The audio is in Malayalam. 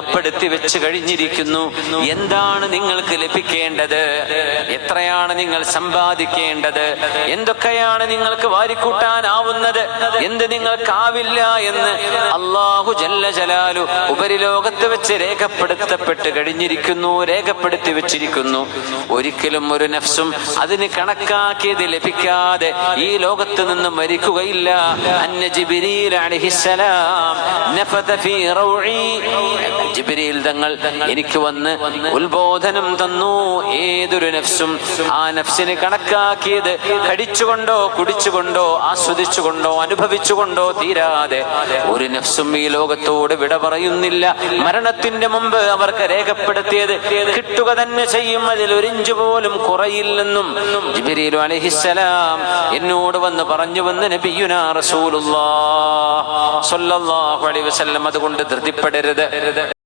രേഖപ്പെടുത്തി വെച്ച് കഴിഞ്ഞിരിക്കുന്നു. എന്താണ് നിങ്ങൾക്ക് ലഭിക്കേണ്ടത്, എത്രയാണ് നിങ്ങൾ സമ്പാദിക്കേണ്ടത്, എന്തൊക്കെയാണ് നിങ്ങൾക്ക് വാരിക്കൂട്ടാനാവുന്നത്, എന്ത് നിങ്ങൾക്കാവില്ല എന്ന് അല്ലാഹു ജല്ല ജലാലു ഉപരിലോകത്ത് വെച്ച് രേഖപ്പെടുത്തപ്പെട്ട് കഴിഞ്ഞിരിക്കുന്നു, രേഖപ്പെടുത്തി വെച്ചിരിക്കുന്നു. ഒരിക്കലും ഒരു നഫ്സും അതിന് കണക്കാക്കിയത് ലഭിക്കാതെ ഈ ലോകത്ത് നിന്ന് മരിക്കുകയില്ല. അന്ന ജിബ്രീൽ അലൈഹിസ്സലാം നഫത ഫീ റൗഇ, ജിബ്രീൽ തങ്ങൾ എനിക്ക് വന്ന് ഉത്ബോധനം തന്നു. ഏതൊരു നഫ്സും ആ നഫ്സിന് കണക്കാക്കിയത് കടിച്ചുകൊണ്ടോ കുടിച്ചുകൊണ്ടോ ആസ്വദിച്ചുകൊണ്ടോ അനുഭവിച്ചുകൊണ്ടോ തീരാതെ ഒരു നഫ്സും ഈ ലോകത്തോട് വിട പറയുന്നില്ല. മരണത്തിന്റെ മുമ്പ് അവർക്ക് രേഖപ്പെടുത്തിയത് കിട്ടുക തന്നെ ചെയ്യും, അതിൽ ഒരു ഇഞ്ച് പോലും കുറയില്ലെന്നും ജിബ്രീൽ അലൈഹിസ്സലാം എന്നോട് വന്ന് പറഞ്ഞുവെന്ന് നബിയുനാ റസൂലുള്ളാഹി സ്വല്ലല്ലാഹു അലൈഹി വസല്ലം. അതുകൊണ്ട് ധൃതിപ്പെടരുത്.